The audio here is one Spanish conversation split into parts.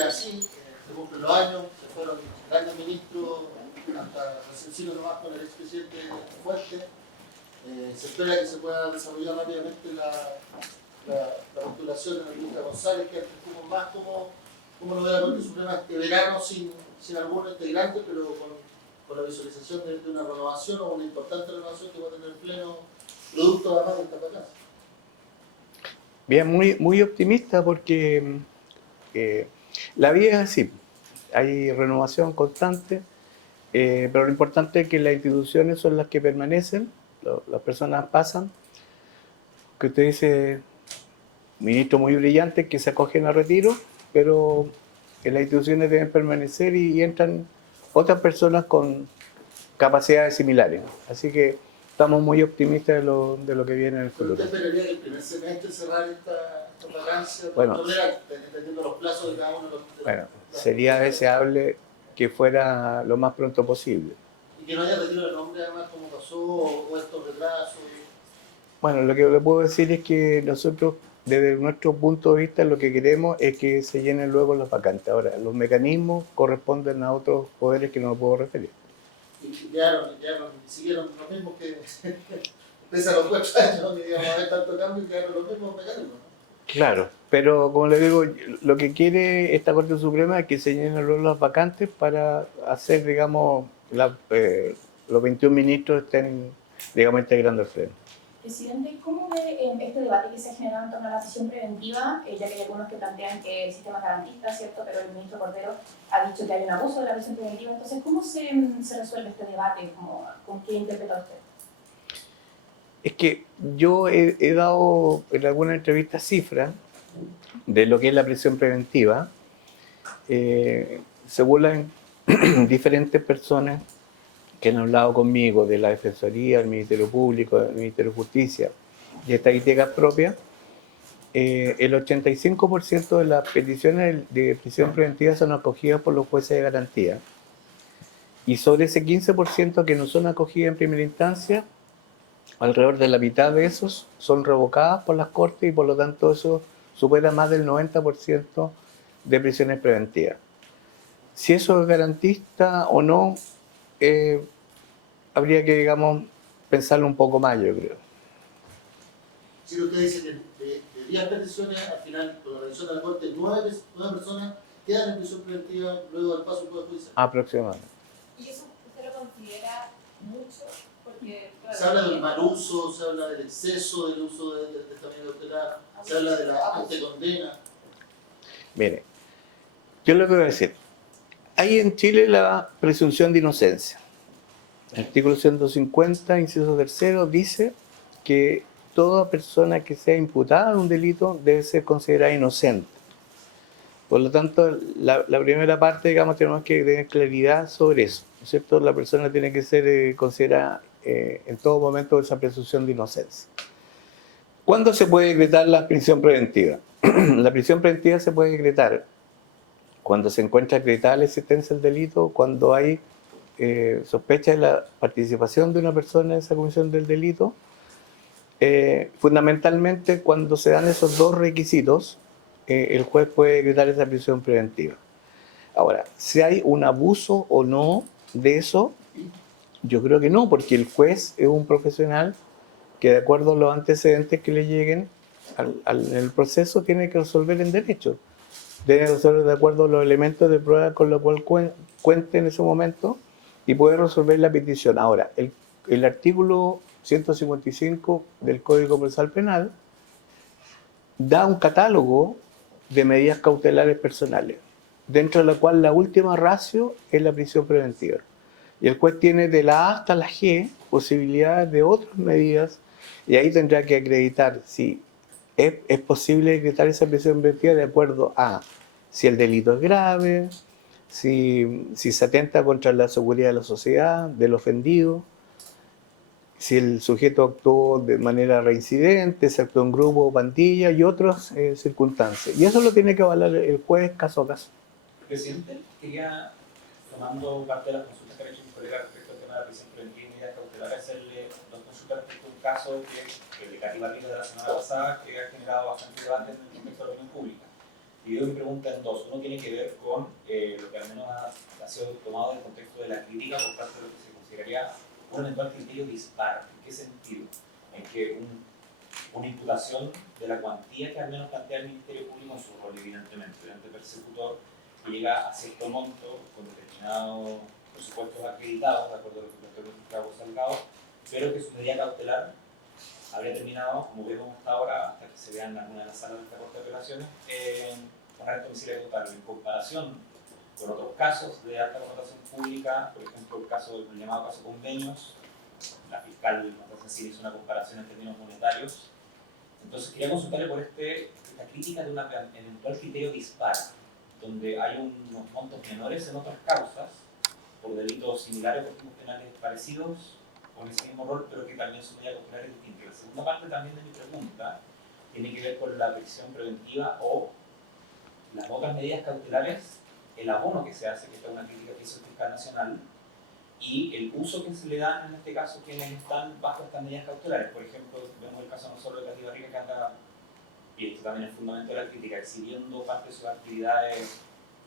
Así, se cumplen los años, se fueron grandes ministros, hasta Recién nomás con el expresidente Fuerte. Se espera que se pueda desarrollar rápidamente la postulación de la ministra González, que estuvo más como lo ve la Corte Suprema este verano sin algún integrante, pero con la visualización de una renovación o una importante renovación que va a tener el Pleno, producto además de esta vacancia. Bien, muy optimista porque la vida es así, hay renovación constante, pero lo importante es que las instituciones son las que permanecen, las personas pasan, que usted dice, ministros muy brillantes que se acogen a retiro, pero las instituciones deben permanecer y entran otras personas con capacidades similares. Así que estamos muy optimistas de lo que viene en el futuro. ¿Usted esperaría que el primer semestre cerrar esta vacancia? Bueno, entendiendo los plazos de cada uno de los... Bueno, sería deseable que fuera lo más pronto posible. Y que no haya retiro de nombre además como pasó, o estos retrasos. Bueno, lo que le puedo decir es que nosotros, desde nuestro punto de vista, lo que queremos es que se llenen luego las vacantes. Ahora, los mecanismos corresponden a otros poderes que no me puedo referir. Y ya siguieron los mismos que, pese a los 4 años, digamos, haber tanto cambio, quedaron los mismos mecanismos, ¿no? Claro, pero como le digo, lo que quiere esta Corte Suprema es que se llenen luego las vacantes para hacer, digamos, los 21 ministros estén, digamos, integrando el Pleno. Presidente, ¿cómo ve este debate que se ha generado en torno a la prisión preventiva? Ya que hay algunos que plantean que el sistema es garantista, ¿cierto? Pero el ministro Cordero ha dicho que hay un abuso de la prisión preventiva. Entonces, ¿cómo se resuelve este debate? ¿Con qué interpreta usted? Es que yo he dado en alguna entrevista cifras de lo que es la prisión preventiva. Se burlan diferentes personas que han hablado conmigo de la Defensoría, del Ministerio Público, del Ministerio de Justicia y estadísticas propias. El 85% de las peticiones de prisión preventiva son acogidas por los jueces de garantía. Y sobre ese 15% que no son acogidas en primera instancia, alrededor de la mitad de esos son revocadas por las Cortes y por lo tanto eso supera más del 90% de prisiones preventivas. Si eso es garantista o no, habría que, digamos, pensarlo un poco más, yo creo. Si usted dice que de 10 peticiones, al final, con la revisión de la Corte, 9 personas quedan en prisión preventiva luego del paso del Poder Judicial. Aproximadamente. ¿Y eso usted lo considera mucho? Porque, claro, se habla del mal uso, se habla del exceso del uso del testamento tutelar, se habla de la antecondena. Mire, yo lo que voy a decir, hay en Chile la presunción de inocencia. El artículo 150, inciso 3, dice que toda persona que sea imputada de un delito debe ser considerada inocente. Por lo tanto, la primera parte, digamos, tenemos que tener claridad sobre eso, ¿no es cierto? La persona tiene que ser considerada en todo momento esa presunción de inocencia. ¿Cuándo se puede decretar la prisión preventiva? La prisión preventiva se puede decretar cuando se encuentra acreditada la existencia del delito, cuando hay sospecha de la participación de una persona en esa comisión del delito, fundamentalmente cuando se dan esos dos requisitos, el juez puede decretar esa prisión preventiva. Ahora, si hay un abuso o no de eso, yo creo que no, porque el juez es un profesional que de acuerdo a los antecedentes que le lleguen en el proceso tiene que resolver en derecho. Debe resolver de acuerdo a los elementos de prueba con los cuales cuente en ese momento y puede resolver la petición. Ahora, el artículo 155 del Código Procesal Penal da un catálogo de medidas cautelares personales, dentro de la cual la última ratio es la prisión preventiva. Y el juez tiene de la A hasta la G posibilidades de otras medidas y ahí tendrá que acreditar si es posible decretar esa prisión preventiva de acuerdo a si el delito es grave, si se atenta contra la seguridad de la sociedad, del ofendido, si el sujeto actuó de manera reincidente, se actuó en grupo o pandilla y otras circunstancias. Y eso lo tiene que avalar el juez caso a caso. Presidente, quería, tomando parte de las consultas que ha hecho mi colega respecto al tema de la prisión preventiva y medidas cautelares, hacerle dos consultas respecto a un caso que el de Cati Barriga de la semana pasada, que ha generado bastante debate en el contexto de la opinión pública. divido mi pregunta en dos. Uno tiene que ver con lo que al menos ha sido tomado en el contexto de la crítica por parte de lo que se consideraría un eventual criterio dispar. ¿En qué sentido? En que una imputación de la cuantía que al menos plantea el Ministerio Público en su rol, evidentemente, el ente persecutor, que llega a cierto monto con determinados presupuestos acreditados, de acuerdo a lo que planteó el magistrado Salgado, pero que su medida cautelar habría terminado, como vemos hasta ahora, hasta que se vean en alguna de las salas de esta Corte de Apelaciones, con arresto domiciliario total. En comparación con otros casos de alta connotación pública, por ejemplo, el caso del llamado caso Convenios, la fiscal Matanzasini hizo una comparación en términos monetarios. Entonces quería consultarle por esta crítica de un eventual criterio dispar, donde hay unos montos menores en otras causas, por delitos similares o por tipos penales parecidos, con ese mismo rol, pero que también su medida cautelar es distinta. La segunda parte también de mi pregunta tiene que ver con la prisión preventiva o las otras medidas cautelares, el abono que se hace, que esta es una crítica que hizo el fiscal nacional, y el uso que se le da en este caso quienes están bajo estas medidas cautelares. Por ejemplo, vemos el caso no solo de Katy Barriga, que anda, y esto también es el fundamento de la crítica, exhibiendo parte de sus actividades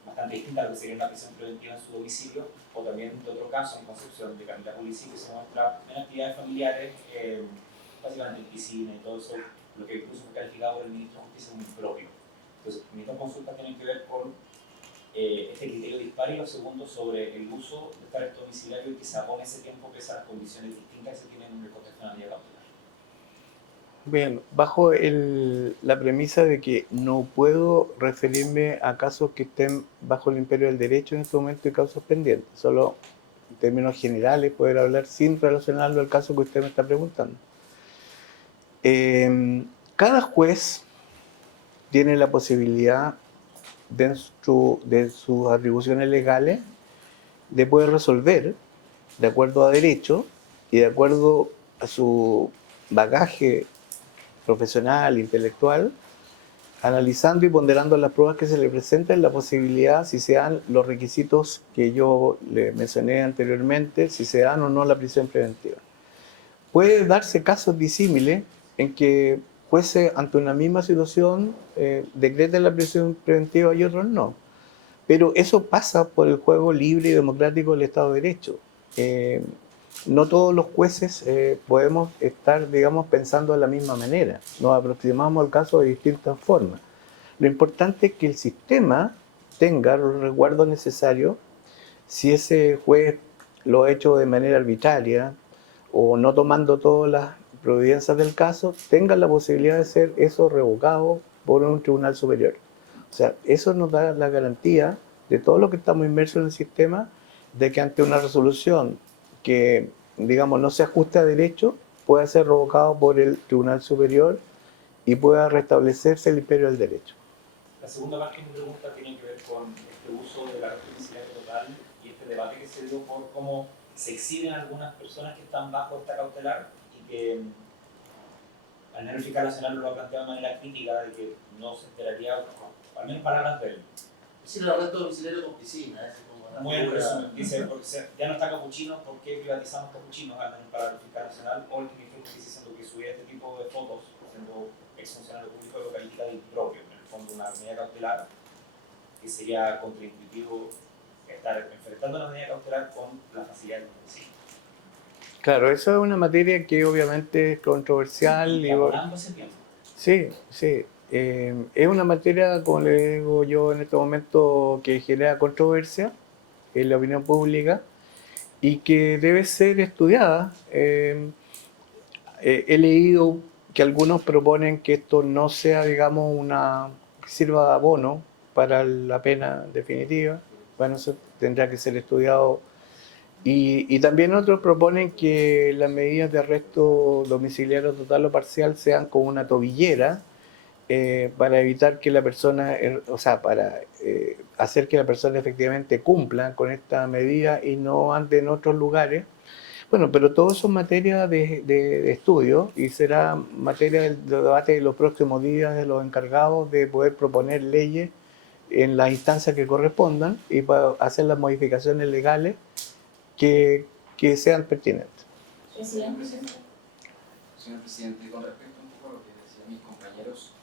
bastante distintas a lo que sería una prisión preventiva en su domicilio, o también de otro caso en Concepción de Camila Pulici, que se muestra en actividades familiares, básicamente en piscina y todo eso, lo que incluso fue calificado por el ministro de Justicia como impropio. Entonces, mis dos consultas tienen que ver con este criterio dispar y lo segundo sobre el uso de este arresto domiciliario y que se abone ese tiempo pese a las condiciones distintas que se tienen en el contexto de una medida cautelar. Bien, bajo la premisa de que no puedo referirme a casos que estén bajo el imperio del derecho en este momento y casos pendientes, solo en términos generales poder hablar sin relacionarlo al caso que usted me está preguntando. Cada juez tiene la posibilidad dentro de sus atribuciones legales de poder resolver de acuerdo a derecho y de acuerdo a su bagaje profesional, intelectual, analizando y ponderando las pruebas que se le presenten, la posibilidad, si se dan los requisitos que yo le mencioné anteriormente, si se dan o no la prisión preventiva. Puede darse casos disímiles en que jueces ante una misma situación decreten la prisión preventiva y otros no. Pero eso pasa por el juego libre y democrático del Estado de Derecho. No todos los jueces podemos estar, digamos, pensando de la misma manera. Nos aproximamos al caso de distintas formas. Lo importante es que el sistema tenga los resguardos necesarios. Si ese juez lo ha hecho de manera arbitraria o no tomando todas las providencias del caso, tenga la posibilidad de ser eso revocado por un tribunal superior. O sea, eso nos da la garantía de todos los que estamos inmersos en el sistema de que ante una resolución que, digamos, no se ajuste a derecho, pueda ser revocado por el Tribunal Superior y pueda restablecerse el imperio del derecho. La segunda parte de mi pregunta tiene que ver con este uso del arresto domiciliario total y este debate que se dio por cómo se exhiben algunas personas que están bajo esta cautelar y que al menos el fiscal nacional lo ha planteado de manera crítica de que no se enteraría, al menos palabras de él. Es decir, el arresto domiciliario con piscina, es como una Muy en figura. resumen, dice, porque ya no está Capuchino, ¿por qué privatizamos Capuchinos? Al menos para el fiscal nacional, o el ministro de Justicia diciendo que subía este tipo de fotos, siendo exfuncionario público, lo califica de impropio, en el fondo una medida cautelar, que sería contraintuitivo estar enfrentando una medida cautelar con la facilidad del municipio. Claro, eso es una materia que obviamente es controversial. Y abonando ese tiempo. Sí, sí. Es una materia, como le digo yo en este momento, que genera controversia en la opinión pública y que debe ser estudiada. He leído que algunos proponen que esto no sea, digamos, que sirva de abono para la pena definitiva. Bueno, eso tendrá que ser estudiado. Y también otros proponen que las medidas de arresto domiciliario total o parcial sean como una tobillera para evitar que la persona, para hacer que la persona efectivamente cumpla con esta medida y no ande en otros lugares. Bueno, pero todo eso es materia de estudio y será materia del debate de los próximos días de los encargados de poder proponer leyes en las instancias que correspondan y para hacer las modificaciones legales que sean pertinentes. Presidente. Señor presidente, con respecto un poco a lo que decían mis compañeros,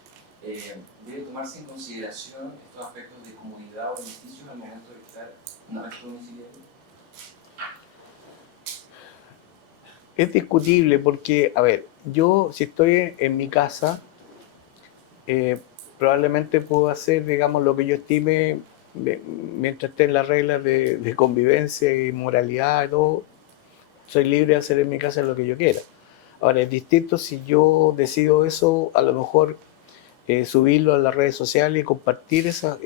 debe tomarse en consideración estos aspectos de comodidad o beneficio al momento de dictar un arresto domiciliario? Es discutible porque, a ver, yo si estoy en mi casa, probablemente puedo hacer, digamos, lo que yo estime mientras esté en las reglas de convivencia y moralidad y todo. Soy libre de hacer en mi casa lo que yo quiera. Ahora, es distinto si yo decido eso, a lo mejor subirlo a las redes sociales y compartir esas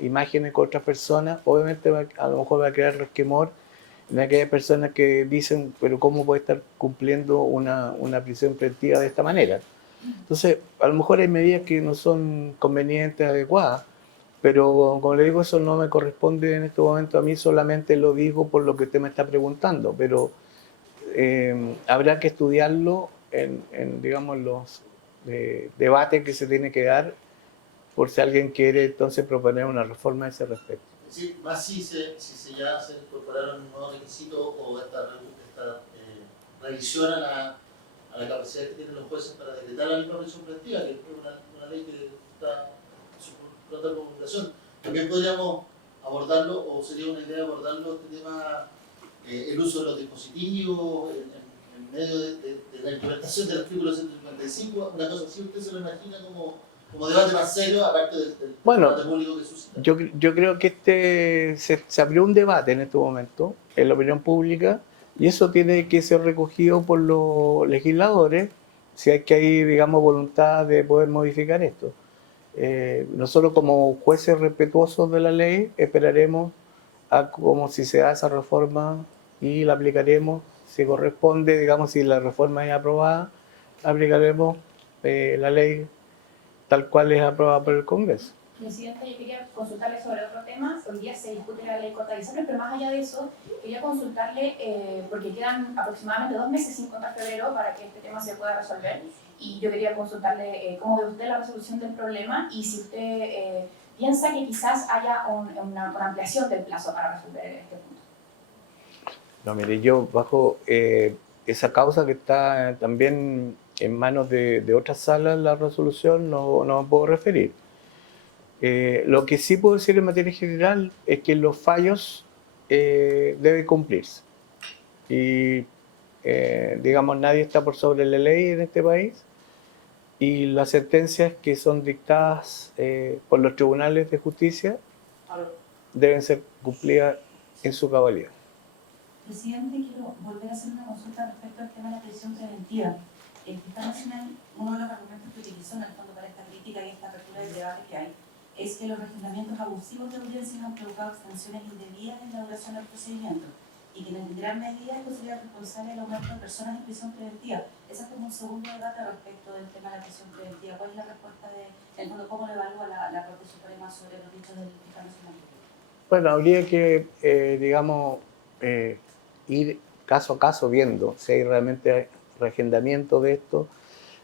imágenes con otras personas. Obviamente a lo mejor va a crear resquemor en aquellas personas que dicen, pero ¿cómo puede estar cumpliendo una prisión preventiva de esta manera? Entonces, a lo mejor hay medidas que no son convenientes, adecuadas, pero como le digo, eso no me corresponde en este momento a mí, solamente lo digo por lo que usted me está preguntando, pero habrá que estudiarlo en digamos, los debates que se tiene que dar por si alguien quiere entonces proponer una reforma a ese respecto. Es decir, más si se ya se incorporaron un nuevo requisito o esta revisión a la capacidad que tienen los jueces para decretar la misma prisión preventiva, que es una ley que está en su pronta promulgación. También podríamos abordarlo, o sería una idea abordarlo, este tema, el uso de los dispositivos, en medio de la implementación del artículo 155, una cosa así. ¿Usted se lo imagina como debate más serio, aparte del debate público que suscita? Yo creo que se abrió un debate en este momento en la opinión pública y eso tiene que ser recogido por los legisladores si hay que hay, digamos, voluntad de poder modificar esto. Nosotros como jueces respetuosos de la ley esperaremos a como si se da esa reforma y la aplicaremos si corresponde, digamos, si la reforma es aprobada, aplicaremos la ley tal cual es aprobada por el Congreso. Presidenta, yo quería consultarle sobre otro tema. Hoy día se discute la ley contabilizable, pero más allá de eso, quería consultarle, porque quedan aproximadamente 2 meses sin contar febrero para que este tema se pueda resolver, y yo quería consultarle cómo ve usted la resolución del problema y si usted piensa que quizás haya una ampliación del plazo para resolver este punto. No, mire, yo bajo esa causa que está también en manos de otras salas, la resolución no me puedo referir. Lo que sí puedo decir en materia general es que los fallos deben cumplirse. Y, digamos, nadie está por sobre la ley en este país. Y las sentencias que son dictadas por los tribunales de justicia deben ser cumplidas en su cabalidad. Presidente, quiero volver a hacer una consulta respecto al tema de la prisión preventiva. El Fiscal Nacional, uno de los argumentos que utilizó en el fondo para esta crítica y esta apertura del debate que hay, es que los registramientos abusivos de audiencias han provocado extensiones indebidas en la duración del procedimiento y que en gran medida esto sería responsable del aumento de personas en prisión preventiva. Ese es como un segundo debate respecto del tema de la prisión preventiva. ¿Cuál es la respuesta en fondo, cómo le evalúa la Corte Suprema sobre los dichos del Fiscal Nacional? Bueno, habría que, digamos, ir caso a caso viendo si hay realmente reagendamiento de esto,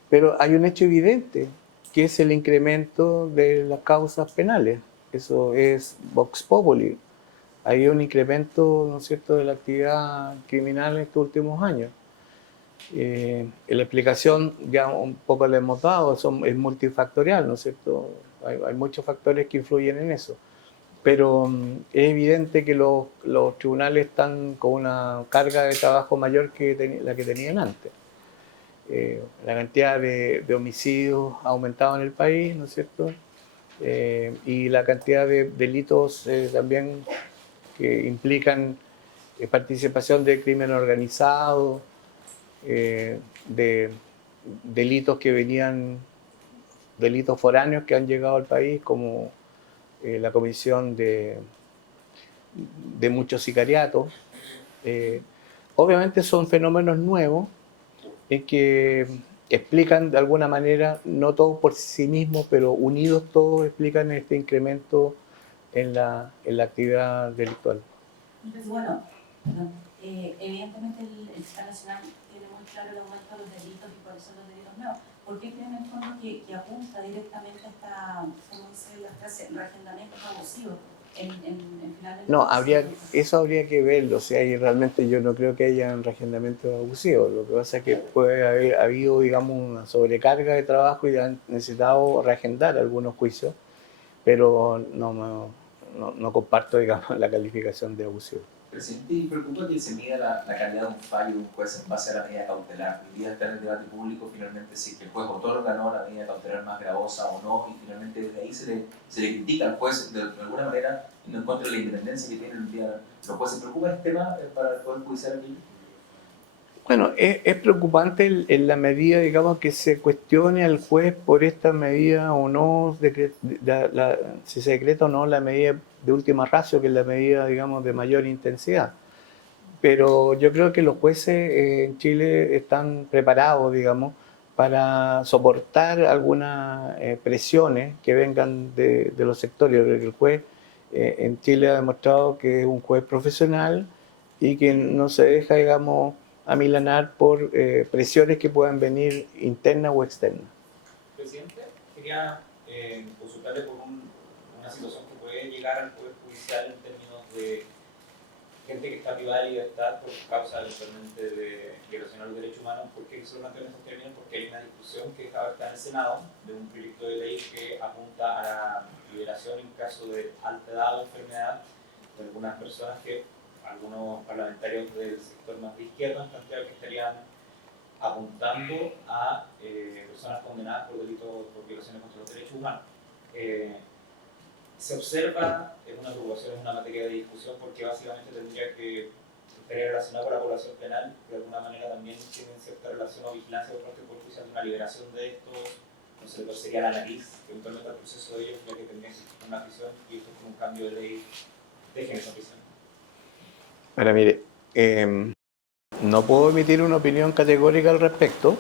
pero hay un hecho evidente, que es el incremento de las causas penales. Eso es Vox Populi. Hay un incremento, ¿no es cierto?, de la actividad criminal en estos últimos años. La explicación ya un poco la hemos dado, es multifactorial, ¿no es cierto? Hay muchos factores que influyen en eso. Pero es evidente que los tribunales están con una carga de trabajo mayor que la que tenían antes. La cantidad de homicidios ha aumentado en el país, ¿no es cierto? Y la cantidad de delitos también que implican participación de crimen organizado, de delitos que venían, delitos foráneos que han llegado al país, como la comisión de muchos sicariatos. Obviamente son fenómenos nuevos que explican de alguna manera, no todos por sí mismos, pero unidos todos explican este incremento en la actividad delictual. Bueno, evidentemente el Fiscal Nacional tiene muy claro el aumento de los delitos y por eso los delitos nuevos. ¿Por qué creen en el fondo que apunta directamente a esta, ¿cómo dice la frase?, reagendamientos abusivos? final del No, proceso. eso habría que verlo. O sea, y realmente yo no creo que haya un reagendamiento abusivo. Lo que pasa es que puede haber habido, digamos, una sobrecarga de trabajo y han necesitado reagendar algunos juicios, pero no comparto, digamos, la calificación de abusivo. Presidente, ¿y preocupa que se mida la calidad de un fallo de un juez en base a la medida cautelar? Hoy día está en el debate público finalmente si que el juez otorga no la medida cautelar más gravosa o no, y finalmente desde ahí se le critica al juez de alguna manera y no encuentra la independencia que tienen el día los jueces. ¿Preocupa este tema para el Poder Judicial aquí? Bueno, es preocupante en la medida, digamos, que se cuestione al juez por esta medida o no, si se decreta o no la medida de última ratio, que es la medida, digamos, de mayor intensidad. Pero yo creo que los jueces en Chile están preparados, digamos, para soportar algunas presiones que vengan de los sectores. El juez en Chile ha demostrado que es un juez profesional y que no se deja, digamos, amilanar por presiones que puedan venir internas o externas. Presidente, quería consultarle por una situación que puede llegar al Poder Judicial en términos de gente que está privada de libertad por causa eventualmente de violación a los derechos humanos. ¿Por qué se lo planteo en estos términos? Porque hay una discusión que acaba de estar en el Senado de un proyecto de ley que apunta a la liberación en caso de alta edad o enfermedad de algunas personas que algunos parlamentarios del sector más de izquierda han planteado que estarían apuntando a personas condenadas por delitos por violaciones contra los derechos humanos. Se observa, es una preocupación, es una materia de discusión, porque básicamente tendría que estaría relacionado con la población penal, de alguna manera también tienen cierta relación o vigilancia por parte del Poder Judicial de una liberación de estos, no sé, lo sería la nariz, eventualmente al proceso de ellos, ya que tendría que existir una prisión y esto es como un cambio de ley, dejen esa prisión. Ahora, mire, no puedo emitir una opinión categórica al respecto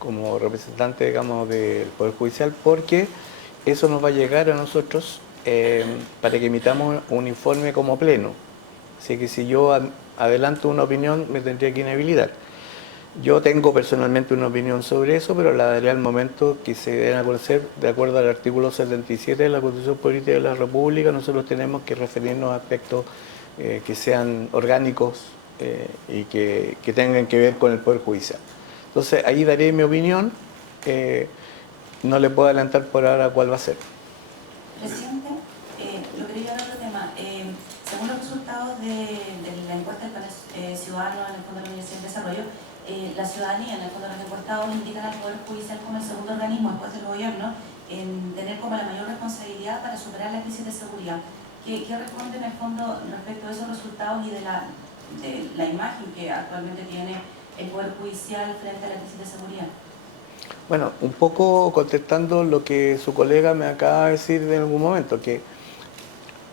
como representante, digamos, del Poder Judicial, porque eso nos va a llegar a nosotros para que emitamos un informe como pleno. Así que si yo adelanto una opinión, me tendría que inhabilitar. Yo tengo personalmente una opinión sobre eso, pero la daré al momento que se den a conocer, de acuerdo al artículo 77 de la Constitución Política de la República. Nosotros tenemos que referirnos a aspectos que sean orgánicos y que tengan que ver con el Poder Judicial. Entonces, ahí daré mi opinión. No le puedo adelantar por ahora cuál va a ser. Presidente, lo quería hablar de otro tema. Según los resultados de la encuesta del panel ciudadano en el Fondo de la Universidad de Desarrollo, la ciudadanía, en el fondo de los encuestados, indican al Poder Judicial como el segundo organismo después del gobierno en tener como la mayor responsabilidad para superar la crisis de seguridad. ¿Qué responde en el fondo respecto a esos resultados y de la imagen que actualmente tiene el Poder Judicial frente a la crisis de seguridad? Bueno, un poco contestando lo que su colega me acaba de decir en algún momento, que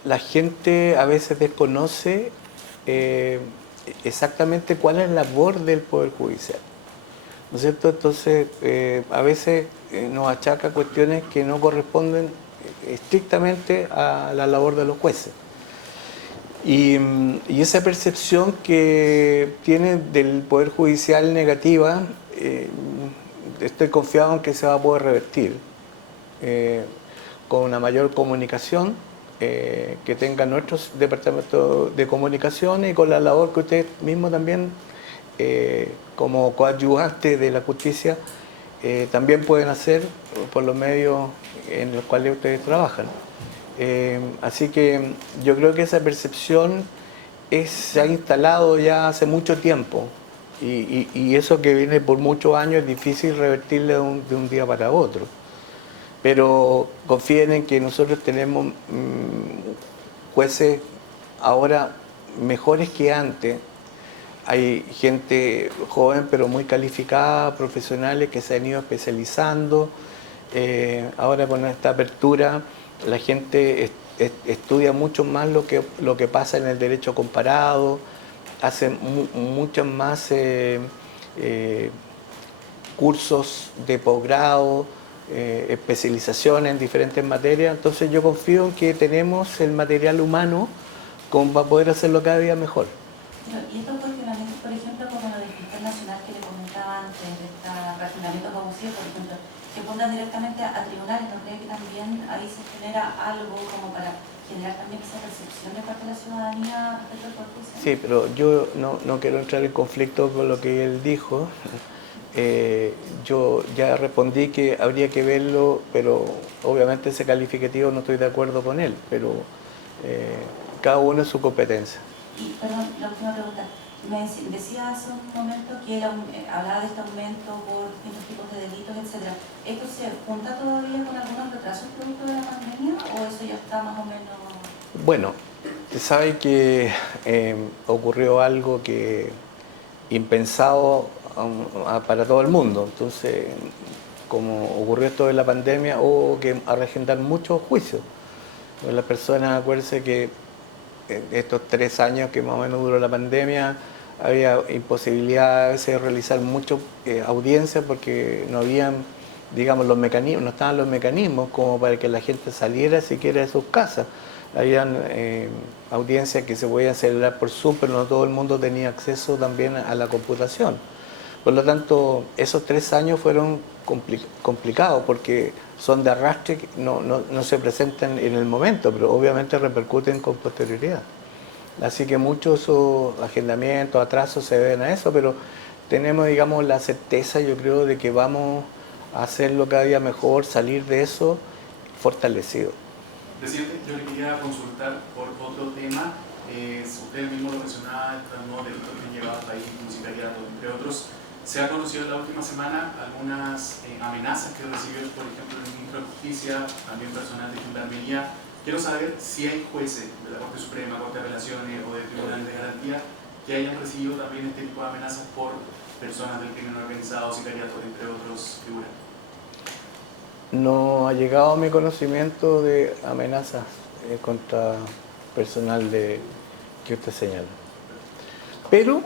la gente a veces desconoce exactamente cuál es la labor del Poder Judicial, ¿no es cierto? Entonces, a veces nos achaca cuestiones que no corresponden estrictamente a la labor de los jueces. Y esa percepción que tiene del Poder Judicial negativa, estoy confiado en que se va a poder revertir con una mayor comunicación que tengan nuestros departamentos de comunicación y con la labor que ustedes mismos también, como coadyuvantes de la justicia, también pueden hacer por los medios en los cuales ustedes trabajan. Así que yo creo que esa percepción se ha instalado ya hace mucho tiempo y eso que viene por muchos años es difícil revertirle de un día para otro. Pero confíen en que nosotros tenemos jueces ahora mejores que antes. Hay gente joven pero muy calificada, profesionales que se han ido especializando. Ahora con esta apertura la gente estudia mucho más lo que pasa en el derecho comparado, hace muchos más cursos de posgrado, especializaciones en diferentes materias. Entonces yo confío en que tenemos el material humano como para poder hacerlo cada día mejor. Y estos cuestionamientos, por ejemplo, como lo del fiscal nacional que le comentaba antes, de este razonamiento abusivo, por ejemplo, que ponga consultas directamente a tribunales, ¿no cree que también ahí se genera algo como para generar también esa percepción de parte de la ciudadanía respecto al Poder Judicial? Sí, pero yo no quiero entrar en conflicto con lo que él dijo. Yo ya respondí que habría que verlo, pero obviamente ese calificativo no estoy de acuerdo con él, pero cada uno es su competencia. Y, perdón, la última pregunta. Decía hace un momento que hablaba de este aumento por distintos tipos de delitos, etc. ¿Esto se junta todavía con algunos retrasos producto de la pandemia o eso ya está más o menos...? Bueno, se sabe que ocurrió algo que impensado para todo el mundo. Entonces, como ocurrió esto de la pandemia, hubo que arregendar muchos juicios. Pues las personas, acuérdense que estos 3 años que más o menos duró la pandemia, había imposibilidad a veces de realizar muchas audiencias porque no habían, digamos, los mecanismos, no estaban los mecanismos como para que la gente saliera siquiera de sus casas. Habían audiencias que se podían celebrar por Zoom, pero no todo el mundo tenía acceso también a la computación. Por lo tanto, esos 3 años fueron complicados porque son de arrastre, que no se presentan en el momento, pero obviamente repercuten con posterioridad. Así que muchos esos agendamientos, atrasos se deben a eso, pero tenemos, digamos, la certeza, yo creo, de que vamos a hacerlo cada día mejor, salir de eso fortalecido. Presidente, yo le quería consultar por otro tema. Usted mismo lo mencionaba, estos nuevos delitos que han llegado al país, musicaliato, entre otros. Se ha conocido en la última semana algunas amenazas que recibió, por ejemplo, el ministro de Justicia, también personal de Gendarmería. Quiero saber si hay jueces de la Corte Suprema, Corte de Apelaciones o de Tribunales de Garantía que hayan recibido también este tipo de amenazas por personas del crimen organizado, sicariato, entre otros figuras. No ha llegado a mi conocimiento de amenazas contra personal que usted señala. Pero,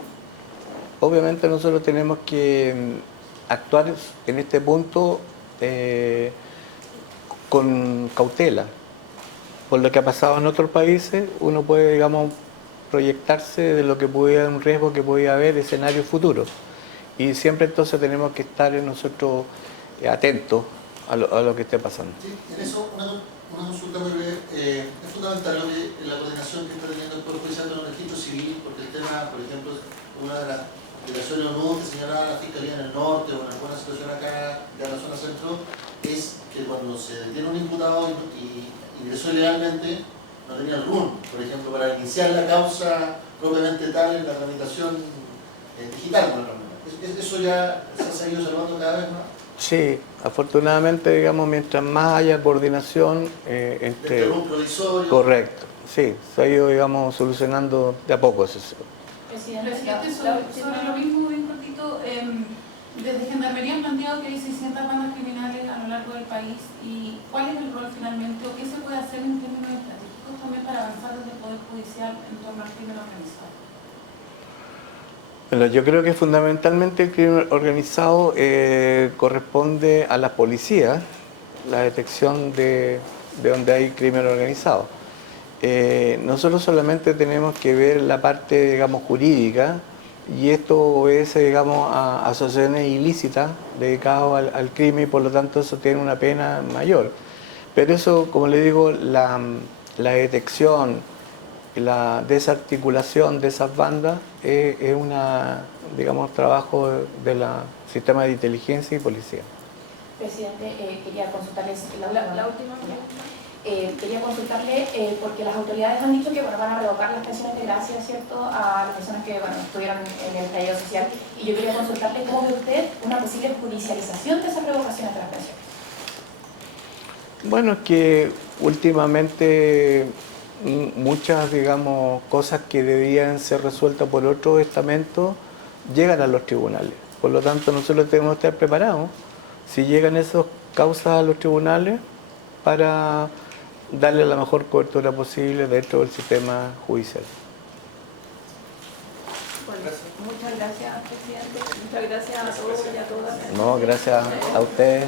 obviamente nosotros tenemos que actuar en este punto con cautela. Por lo que ha pasado en otros países, uno puede, digamos, proyectarse de lo que pudiera, un riesgo que podía haber, escenarios futuros. Y siempre entonces tenemos que estar nosotros atentos a lo que esté pasando. Sí, en eso una consulta muy breve. Es fundamental la coordinación que está teniendo el Poder Judicial con el registro civil, porque el tema, por ejemplo, una de las obligaciones de ONU que señalaba la Fiscalía en el norte o en alguna situación acá de la zona centro, es que cuando se detiene un imputado y ingresó ilegalmente, no tenía el RUN, por ejemplo, para iniciar la causa propiamente tal en la tramitación digital. Eso ya se ha ido salvando cada vez más. Sí, afortunadamente, digamos, mientras más haya coordinación entre... Desde un provisorio. Correcto, sí, se ha ido, digamos, solucionando de a poco eso. Presidente, sobre lo mismo, bien cortito, desde Gendarmería han planteado que hay 600 bandas criminales a lo largo del país y ¿cuál es el rol finalmente o qué se puede hacer en términos estratégicos también para avanzar desde el Poder Judicial en torno al crimen organizado? Bueno, yo creo que fundamentalmente el crimen organizado corresponde a las policías, la detección de donde hay crimen organizado. Nosotros solamente tenemos que ver la parte, digamos, jurídica, y esto obedece, digamos, a asociaciones ilícitas dedicadas al crimen y por lo tanto eso tiene una pena mayor. Pero eso, como le digo, la detección, la desarticulación de esas bandas es una, digamos, trabajo del sistema de inteligencia y policía. Presidente, quería consultarles la última pregunta. Quería consultarle porque las autoridades han dicho que van a revocar las pensiones de gracia, ¿cierto?, a las personas que estuvieron en el estallido social. Y yo quería consultarle cómo ve usted una posible judicialización de esas revocaciones de las pensiones. Bueno, es que últimamente muchas, digamos, cosas que debían ser resueltas por otros estamentos llegan a los tribunales. Por lo tanto, nosotros tenemos que estar preparados si llegan esas causas a los tribunales para darle la mejor cobertura posible dentro del sistema judicial. Muchas gracias, presidente. Muchas gracias a todos y a todas. No, gracias a ustedes.